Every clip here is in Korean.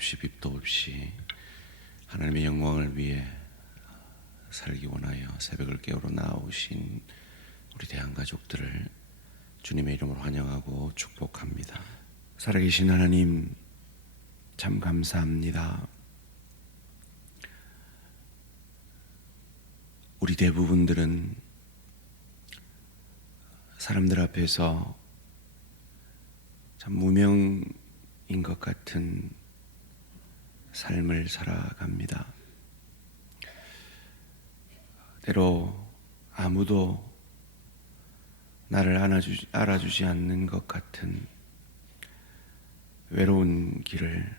없이 빛도 없이 하나님의 영광을 위해 살기 원하여 새벽을 깨우러 나오신 우리 대한가족들을 주님의 이름으로 환영하고 축복합니다. 살아계신 하나님, 참 감사합니다. 우리 대부분들은 사람들 앞에서 참 무명인 것 같은 삶을 살아갑니다. 때로 아무도 나를 알아주지 않는 것 같은 외로운 길을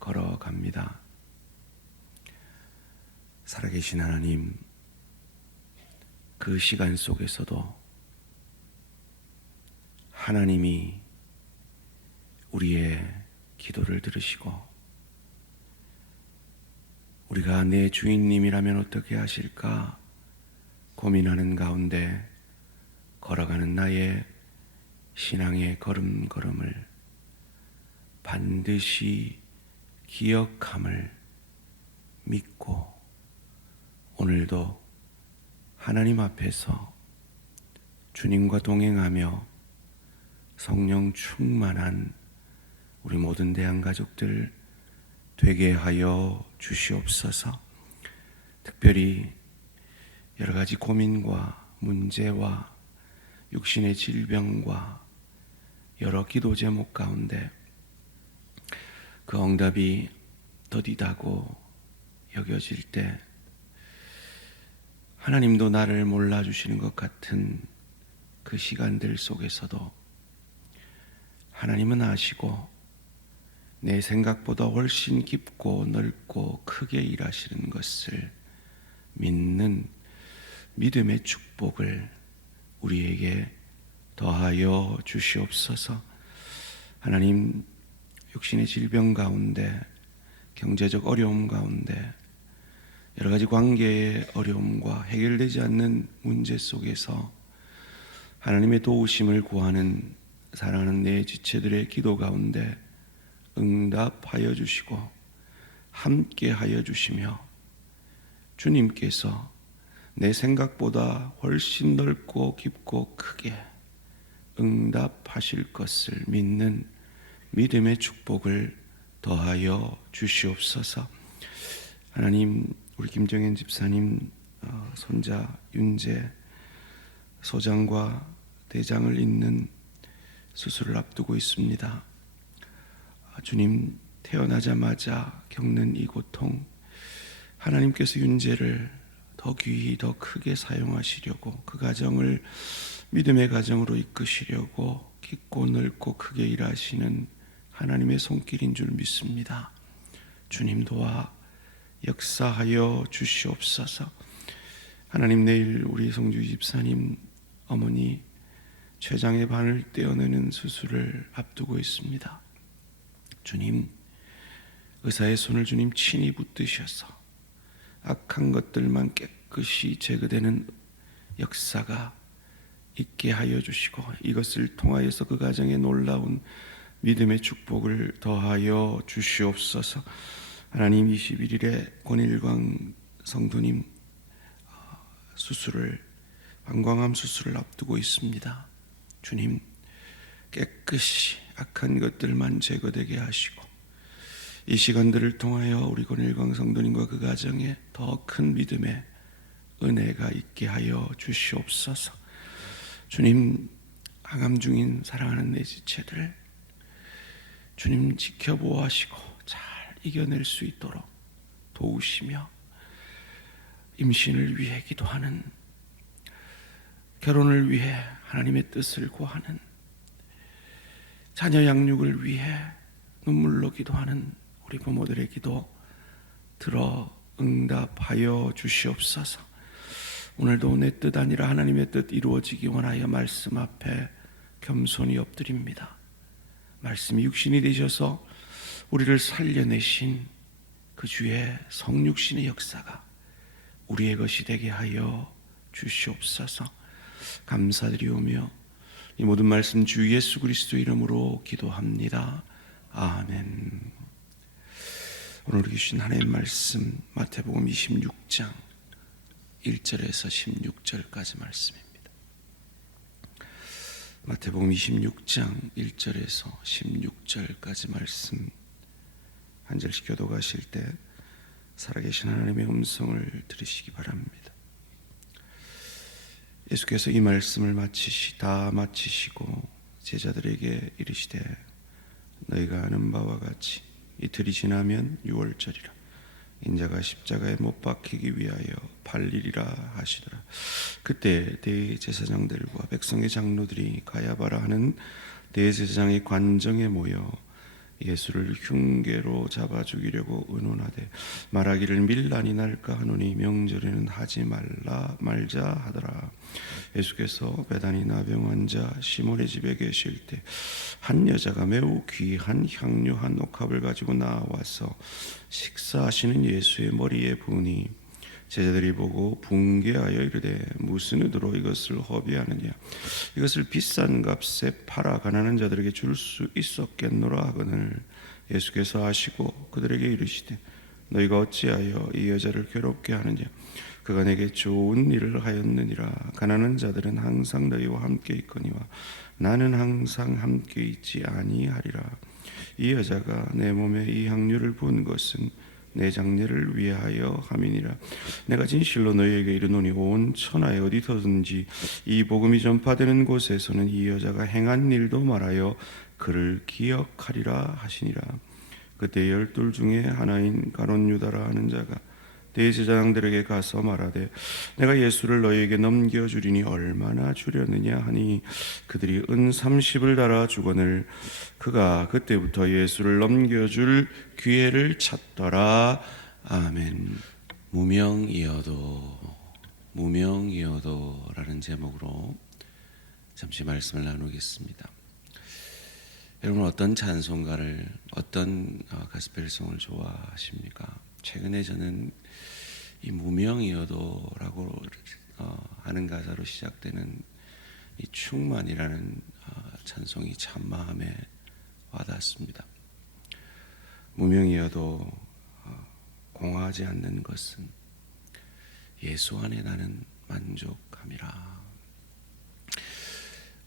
걸어갑니다. 살아계신 하나님, 그 시간 속에서도 하나님이 우리의 기도를 들으시고, 우리가 내 주인님이라면 어떻게 하실까 고민하는 가운데 걸어가는 나의 신앙의 걸음걸음을 반드시 기억함을 믿고, 오늘도 하나님 앞에서 주님과 동행하며 성령 충만한 우리 모든 대한가족들 되게 하여 주시옵소서. 특별히 여러 가지 고민과 문제와 육신의 질병과 여러 기도 제목 가운데 그 응답이 더디다고 여겨질 때 하나님도 나를 몰라주시는 것 같은 그 시간들 속에서도 하나님은 아시고 내 생각보다 훨씬 깊고 넓고 크게 일하시는 것을 믿는 믿음의 축복을 우리에게 더하여 주시옵소서. 하나님, 육신의 질병 가운데, 경제적 어려움 가운데, 여러 가지 관계의 어려움과 해결되지 않는 문제 속에서 하나님의 도우심을 구하는 사랑하는 내 지체들의 기도 가운데 응답하여 주시고 함께 하여 주시며, 주님께서 내 생각보다 훨씬 넓고 깊고 크게 응답하실 것을 믿는 믿음의 축복을 더하여 주시옵소서. 하나님, 우리 김정현 집사님 손자 윤재 소장과 대장을 잇는 수술을 앞두고 있습니다. 주님, 태어나자마자 겪는 이 고통, 하나님께서 윤재를 더 귀히 더 크게 사용하시려고, 그 가정을 믿음의 가정으로 이끄시려고 깊고 넓고 크게 일하시는 하나님의 손길인 줄 믿습니다. 주님 도와 역사하여 주시옵소서. 하나님, 내일 우리 성주 집사님 어머니 췌장의 반을 떼어내는 수술을 앞두고 있습니다. 주님, 의사의 손을 주님 친히 붙드셔서 악한 것들만 깨끗이 제거되는 역사가 있게 하여 주시고, 이것을 통하여서 그 가정에 놀라운 믿음의 축복을 더하여 주시옵소서. 하나님, 21일에 권일광 성도님 방광암 수술을 앞두고 있습니다. 주님, 깨끗이 악한 것들만 제거되게 하시고, 이 시간들을 통하여 우리 권일광 성도님과 그 가정에 더 큰 믿음의 은혜가 있게 하여 주시옵소서. 주님, 항암 중인 사랑하는 내 지체들 주님 지켜보아시고 잘 이겨낼 수 있도록 도우시며, 임신을 위해 기도하는, 결혼을 위해 하나님의 뜻을 구하는, 자녀 양육을 위해 눈물로 기도하는 우리 부모들의 기도 들어 응답하여 주시옵소서. 오늘도 내 뜻 아니라 하나님의 뜻 이루어지기 원하여 말씀 앞에 겸손히 엎드립니다. 말씀이 육신이 되셔서 우리를 살려내신 그 주의 성육신의 역사가 우리의 것이 되게 하여 주시옵소서. 감사드리오며 이 모든 말씀 주 예수 그리스도 이름으로 기도합니다. 아멘. 오늘 주신 하나님 말씀 마태복음 26장 1절에서 16절까지 말씀입니다. 마태복음 26장 1절에서 16절까지 말씀 한 절씩 교독하실 때 살아계신 하나님의 음성을 들으시기 바랍니다. 예수께서 이 말씀을 다 마치시고 제자들에게 이르시되 너희가 아는 바와 같이 이틀이 지나면 유월절이라 인자가 십자가에 못 박히기 위하여 팔리리라 하시더라. 그때 대제사장들과 백성의 장로들이 가야바라 하는 대제사장의 관정에 모여 예수를 흉계로 잡아 죽이려고 의논하되 말하기를 밀란이 날까 하노니 명절에는 하지 말자 하더라. 예수께서 베다니 나병 환자 시몬의 집에 계실 때 한 여자가 매우 귀한 향료 한 옥합을 가지고 나와서 식사하시는 예수의 머리에 부으니 제자들이 보고 붕괴하여 이르되 무슨 의도로 이것을 허비하느냐, 이것을 비싼 값에 팔아 가난한 자들에게 줄 수 있었겠노라 하거늘 예수께서 아시고 그들에게 이르시되 너희가 어찌하여 이 여자를 괴롭게 하느냐, 그가 내게 좋은 일을 하였느니라. 가난한 자들은 항상 너희와 함께 있거니와 나는 항상 함께 있지 아니하리라. 이 여자가 내 몸에 이 향료를 부은 것은 내 장례를 위하여 함이니라. 내가 진실로 너희에게 이르노니 온 천하에 어디서든지 이 복음이 전파되는 곳에서는 이 여자가 행한 일도 말하여 그를 기억하리라 하시니라. 그때 12 중에 하나인 가룟 유다라 하는 자가 대제사장들에게 가서 말하되 내가 예수를 너희에게 넘겨주리니 얼마나 주려느냐 하니 그들이 은 30을 달아 주거늘 그가 그때부터 예수를 넘겨줄 기회를 찾더라. 아멘. 무명이어도라는 제목으로 잠시 말씀을 나누겠습니다. 여러분 어떤 찬송가를, 어떤 가스펠송을 좋아하십니까? 최근에 저는 이 무명이어도라고 하는 가사로 시작되는 이 충만이라는 찬송이 참 마음에 와닿습니다. 무명이어도 공허하지 않는 것은 예수 안에 나는 만족함이라.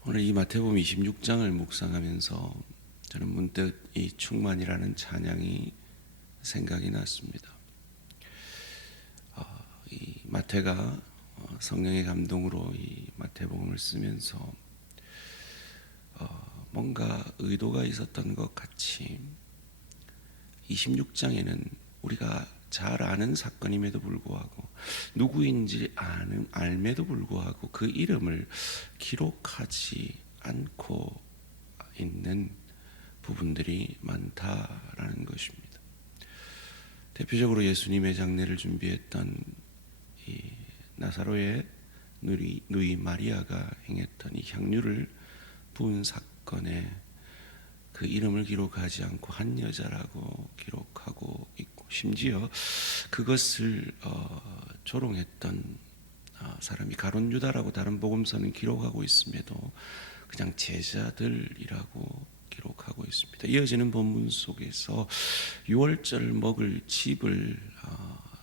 오늘 이 마태복음 26장을 묵상하면서 저는 문득 이 충만이라는 찬양이 생각이 났습니다. 이 마태가 성령의 감동으로 이 마태복음을 쓰면서 뭔가 의도가 있었던 것 같이 26장에는 우리가 잘 아는 사건임에도 불구하고 누구인지 알매도 불구하고 그 이름을 기록하지 않고 있는 부분들이 많다라는 것입니다. 대표적으로 예수님의 장례를 준비했던 이 나사로의 누이 마리아가 행했던 이 향유를 부은 사건에 그 이름을 기록하지 않고 한 여자라고 기록하고 있고, 심지어 그것을 조롱했던 사람이 가룟 유다라고 다른 복음서는 기록하고 있음에도 그냥 제자들이라고 기록하고 있습니다. 이어지는 본문 속에서 유월절 먹을 집을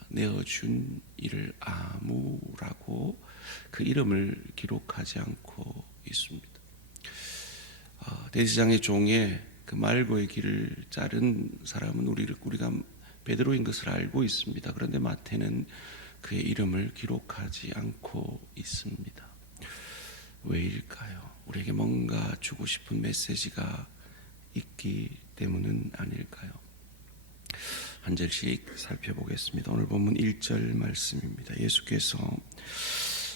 내어준 이를 아무라고 그 이름을 기록하지 않고 있습니다. 대제사장의 종에 그 말고의 길을 자른 사람은 우리가 베드로인 것을 알고 있습니다. 그런데 마태는 그의 이름을 기록하지 않고 있습니다. 왜일까요? 우리에게 뭔가 주고 싶은 메시지가 있기 때문은 아닐까요? 한 절씩 살펴보겠습니다. 오늘 본문 1절 말씀입니다. 예수께서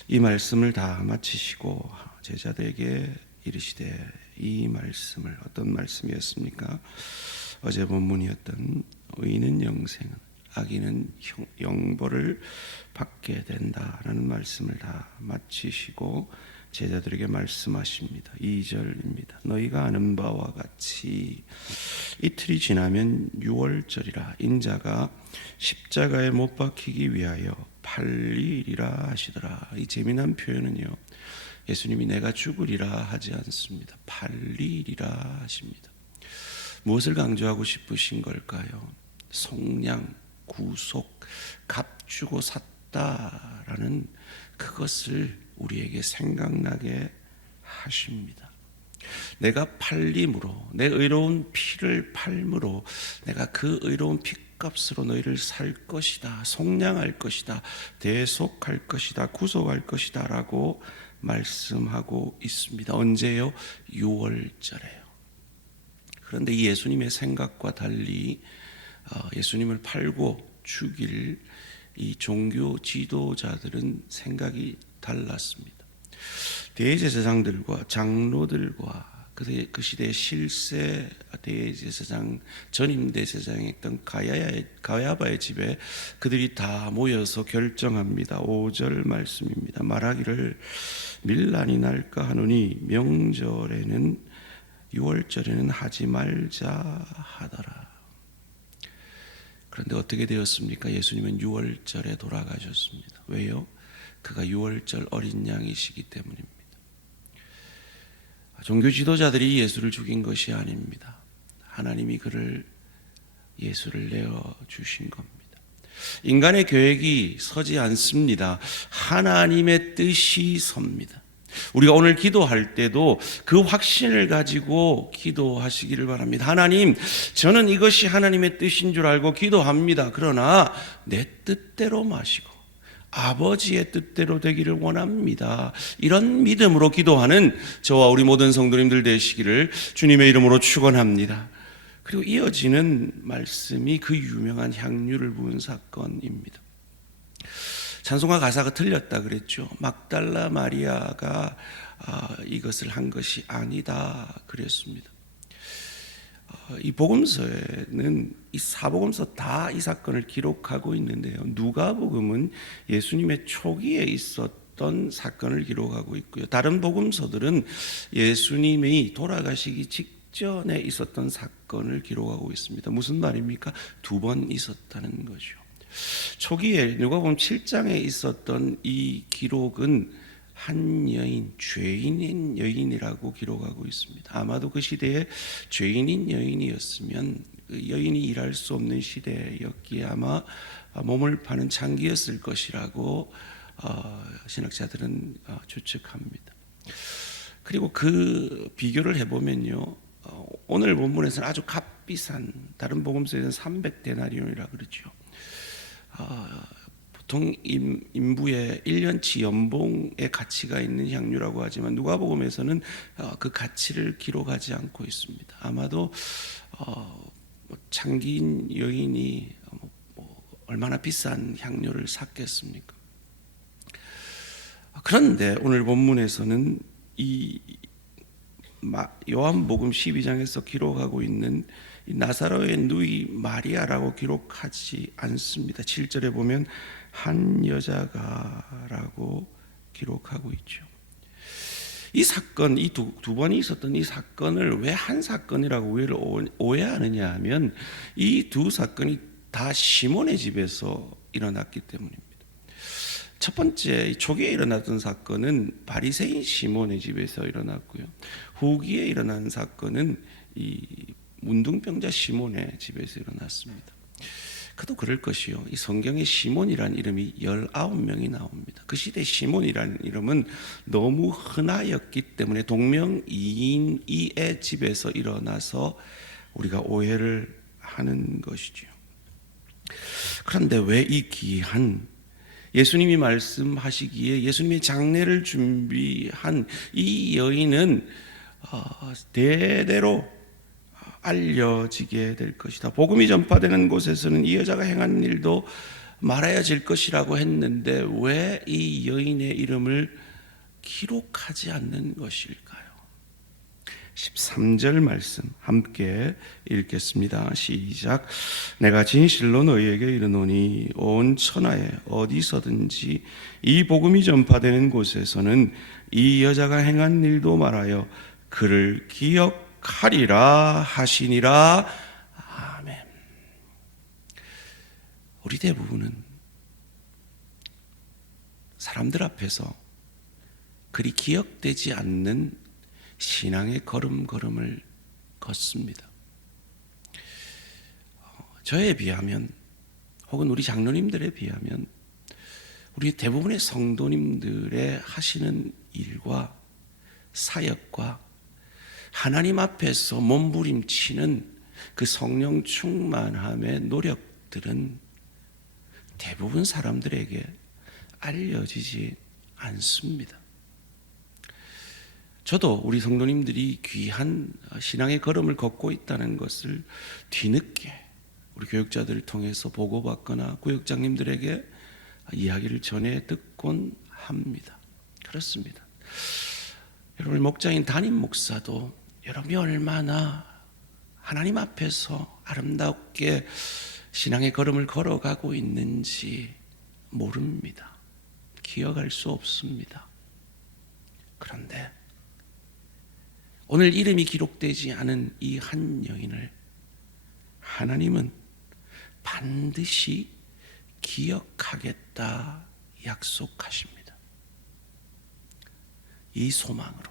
이 말씀을 다 마치시고 제자들에게 이르시되, 이 말씀을, 어떤 말씀이었습니까? 어제 본문이었던 의인은 영생은, 악인은 영벌을 받게 된다라는 말씀을 다 마치시고 제자들에게 말씀하십니다. 2절입니다. 너희가 아는 바와 같이 이틀이 지나면 유월절이라 인자가 십자가에 못 박히기 위하여 팔리리라 하시더라. 이 재미난 표현은요, 예수님이 내가 죽으리라 하지 않습니다. 팔리리라 하십니다. 무엇을 강조하고 싶으신 걸까요? 속량, 구속, 값주고 샀다라는 그것을 우리에게 생각나게 하십니다. 내가 팔림으로, 내 의로운 피를 팔므로 내가 그 의로운 피값으로 너희를 살 것이다, 속량할 것이다, 대속할 것이다, 구속할 것이다 라고 말씀하고 있습니다. 언제요? 6월절에요. 그런데 이 예수님의 생각과 달리 예수님을 팔고 죽일 이 종교 지도자들은 생각이 달랐습니다. 대제사장들과 장로들과 그 시대의 실세 대제사장, 전임 대제사장이었던 가야바의 집에 그들이 다 모여서 결정합니다. 5절 말씀입니다. 말하기를 밀란이 날까 하노니 명절에는 6월절에는 하지 말자 하더라. 그런데 어떻게 되었습니까? 예수님은 6월절에 돌아가셨습니다. 왜요? 그가 6월절 어린 양이시기 때문입니다. 종교 지도자들이 예수를 죽인 것이 아닙니다. 하나님이 예수를 내어주신 겁니다. 인간의 계획이 서지 않습니다. 하나님의 뜻이 섭니다. 우리가 오늘 기도할 때도 그 확신을 가지고 기도하시기를 바랍니다. 하나님, 저는 이것이 하나님의 뜻인 줄 알고 기도합니다. 그러나 내 뜻대로 마시고 아버지의 뜻대로 되기를 원합니다. 이런 믿음으로 기도하는 저와 우리 모든 성도님들 되시기를 주님의 이름으로 축원합니다. 그리고 이어지는 말씀이 그 유명한 향유를 부은 사건입니다. 찬송가 가사가 틀렸다 그랬죠. 막달라 마리아가 이것을 한 것이 아니다 그랬습니다. 이 복음서에는 이 사복음서 다 이 사건을 기록하고 있는데요. 누가복음은 예수님의 초기에 있었던 사건을 기록하고 있고요. 다른 복음서들은 예수님이 돌아가시기 직전에 있었던 사건을 기록하고 있습니다. 무슨 말입니까? 2번 있었다는 거죠. 초기에 누가복음 7장에 있었던 이 기록은 한 여인, 죄인인 여인이라고 기록하고 있습니다. 아마도 그 시대에 죄인인 여인이었으면 그 여인이 일할 수 없는 시대였기에 아마 몸을 파는 창기였을 것이라고 신학자들은 추측합니다. 그리고 그 비교를 해보면요, 오늘 본문에서는 아주 값비싼, 다른 복음서에서는 300데나리온이라고 그러죠. 보통 인부의 1년치 연봉의 가치가 있는 향유라고 하지만 누가복음에서는 그 가치를 기록하지 않고 있습니다. 아마도 창기인 여인이 얼마나 비싼 향료를 샀겠습니까? 그런데 오늘 본문에서는 이 요한복음 12장에서 기록하고 있는 나사로의 누이 마리아라고 기록하지 않습니다. 7절에 보면 한 여자가 라고 기록하고 있죠. 이 사건, 이 두 번이 있었던 이 사건을 왜 한 사건이라고 오해하느냐 하면 이 두 사건이 다 시몬의 집에서 일어났기 때문입니다. 첫 번째 초기에 일어났던 사건은 바리새인 시몬의 집에서 일어났고요. 후기에 일어난 사건은 이 문둥병자 시몬의 집에서 일어났습니다. 그도 그럴 것이요. 이 성경에 시몬이라는 이름이 19명이 나옵니다. 그 시대 시몬이라는 이름은 너무 흔하였기 때문에 동명이인의 집에서 일어나서 우리가 오해를 하는 것이죠. 그런데 왜 이 귀한 예수님이 말씀하시기에 예수님의 장례를 준비한 이 여인은 대대로 알려지게 될 것이다. 복음이 전파되는 곳에서는 이 여자가 행한 일도 말하여질 것이라고 했는데 왜 이 여인의 이름을 기록하지 않는 것일까요? 13절 말씀 함께 읽겠습니다. 시작. 내가 진실로 너희에게 이르노니 온 천하에 어디서든지 이 복음이 전파되는 곳에서는 이 여자가 행한 일도 말하여 그를 기억하리라 하시니라. 아멘. 우리 대부분은 사람들 앞에서 그리 기억되지 않는 신앙의 걸음걸음을 걷습니다. 저에 비하면 혹은 우리 장로님들에 비하면 우리 대부분의 성도님들의 하시는 일과 사역과 하나님 앞에서 몸부림치는 그 성령 충만함의 노력들은 대부분 사람들에게 알려지지 않습니다. 저도 우리 성도님들이 귀한 신앙의 걸음을 걷고 있다는 것을 뒤늦게 우리 교육자들을 통해서 보고받거나 구역장님들에게 이야기를 전해 듣곤 합니다. 그렇습니다. 여러분, 목장인 담임 목사도 여러분이 얼마나 하나님 앞에서 아름답게 신앙의 걸음을 걸어가고 있는지 모릅니다. 기억할 수 없습니다. 그런데 오늘 이름이 기록되지 않은 이 한 여인을 하나님은 반드시 기억하겠다 약속하십니다. 이 소망으로,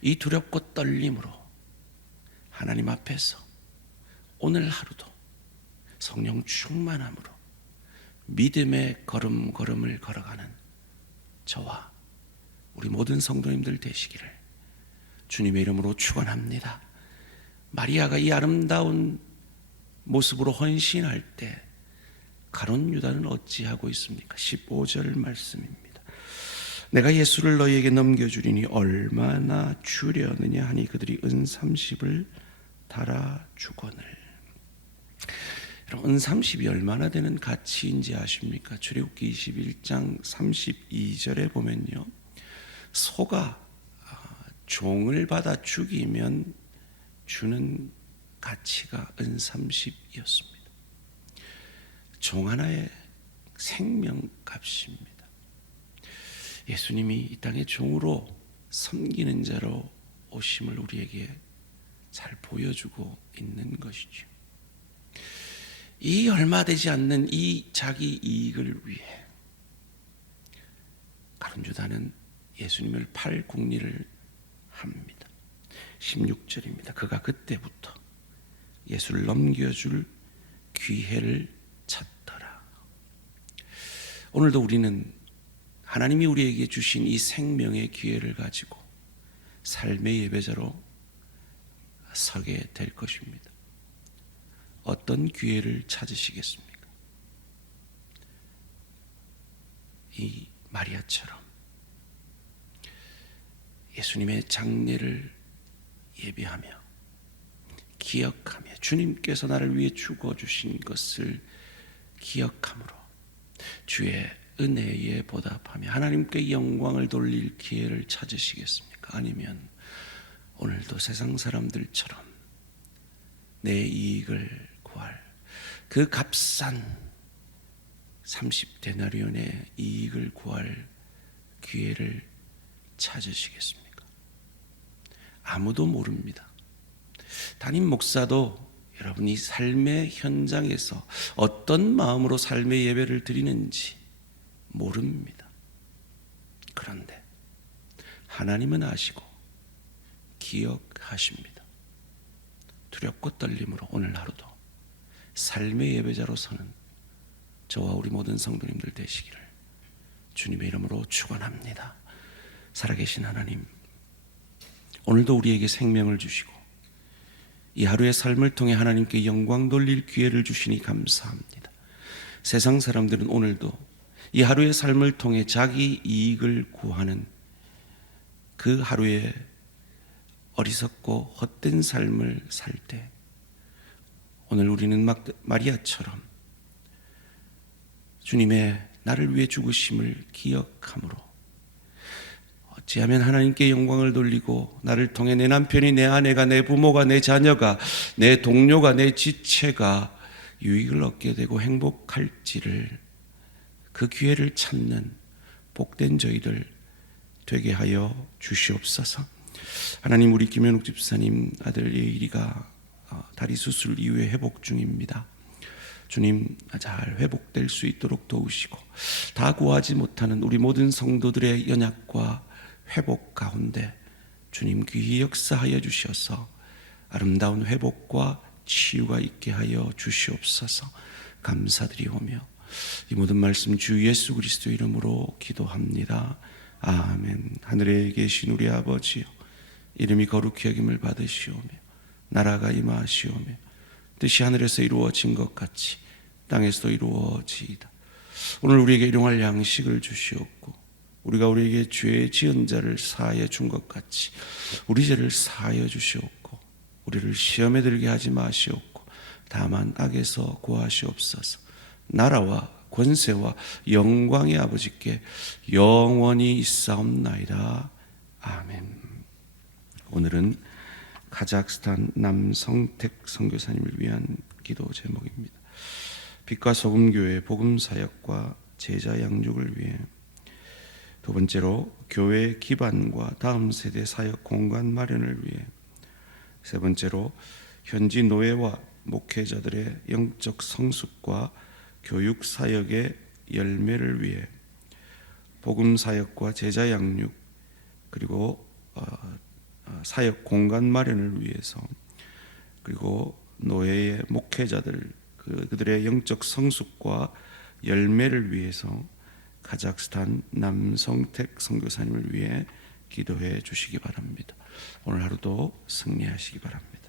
이 두렵고 떨림으로 하나님 앞에서 오늘 하루도 성령 충만함으로 믿음의 걸음을 걸어가는 저와 우리 모든 성도님들 되시기를 주님의 이름으로 축원합니다. 마리아가 이 아름다운 모습으로 헌신할 때 가룟 유다는 어찌하고 있습니까? 15절 말씀입니다. 내가 예수를 너희에게 넘겨주리니 얼마나 주려느냐 하니 그들이 은 30을 달아주거늘. 여러분, 은 30이 얼마나 되는 가치인지 아십니까? 출애굽기 21장 32절에 보면요, 소가 종을 받아 죽이면 주는 가치가 은 30이었습니다. 종 하나의 생명값입니다. 예수님이 이 땅에 종으로 섬기는 자로 오심을 우리에게 잘 보여주고 있는 것이죠. 이 얼마 되지 않는 이 자기 이익을 위해 가룟 유다는 예수님을 팔 궁리를 합니다. 16절입니다. 그가 그때부터 예수를 넘겨줄 기회를 찾더라. 오늘도 우리는 하나님이 우리에게 주신 이 생명의 기회를 가지고 삶의 예배자로 서게 될 것입니다. 어떤 기회를 찾으시겠습니까? 이 마리아처럼 예수님의 장례를 예비하며 기억하며 주님께서 나를 위해 죽어주신 것을 기억함으로 주의 은혜에 보답하며 하나님께 영광을 돌릴 기회를 찾으시겠습니까? 아니면 오늘도 세상 사람들처럼 내 이익을 구할 그 값싼 30데나리온의 이익을 구할 기회를 찾으시겠습니까? 아무도 모릅니다. 담임 목사도 여러분이 삶의 현장에서 어떤 마음으로 삶의 예배를 드리는지 모릅니다. 그런데 하나님은 아시고 기억하십니다. 두렵고 떨림으로 오늘 하루도 삶의 예배자로 서는 저와 우리 모든 성도님들 되시기를 주님의 이름으로 축원합니다. 살아계신 하나님, 오늘도 우리에게 생명을 주시고 이 하루의 삶을 통해 하나님께 영광 돌릴 기회를 주시니 감사합니다. 세상 사람들은 오늘도 이 하루의 삶을 통해 자기 이익을 구하는 그 하루의 어리석고 헛된 삶을 살 때 오늘 우리는 마리아처럼 주님의 나를 위해 죽으심을 기억함으로 어찌하면 하나님께 영광을 돌리고 나를 통해 내 남편이, 내 아내가, 내 부모가, 내 자녀가, 내 동료가, 내 지체가 유익을 얻게 되고 행복할지를 그 기회를 찾는 복된 저희들 되게 하여 주시옵소서. 하나님, 우리 김현욱 집사님 아들 예일이가 다리 수술 이후에 회복 중입니다. 주님, 잘 회복될 수 있도록 도우시고 다 구하지 못하는 우리 모든 성도들의 연약과 회복 가운데 주님 귀히 역사하여 주셔서 아름다운 회복과 치유가 있게 하여 주시옵소서. 감사드리오며 이 모든 말씀 주 예수 그리스도 이름으로 기도합니다. 아멘. 하늘에 계신 우리 아버지여, 이름이 거룩히 여김을 받으시오며 나라가 임하시오며 뜻이 하늘에서 이루어진 것 같이 땅에서도 이루어지이다. 오늘 우리에게 일용할 양식을 주시옵고 우리가 우리에게 죄 지은 자를 사하여 준 것 같이 우리 죄를 사하여 주시옵고 우리를 시험에 들게 하지 마시옵고 다만 악에서 구하시옵소서. 나라와 권세와 영광의 아버지께 영원히 있사옵나이다. 아멘. 오늘은 카자흐스탄 남성택 선교사님을 위한 기도 제목입니다. 빛과 소금 교회 복음 사역과 제자 양육을 위해, 두 번째로 교회 기반과 다음 세대 사역 공간 마련을 위해, 세 번째로 현지 노예와 목회자들의 영적 성숙과 교육 사역의 열매를 위해, 복음 사역과 제자 양육 그리고 사역 공간 마련을 위해서, 그리고 노예의 목회자들 그들의 영적 성숙과 열매를 위해서 카자흐스탄 남성택 선교사님을 위해 기도해 주시기 바랍니다. 오늘 하루도 승리하시기 바랍니다.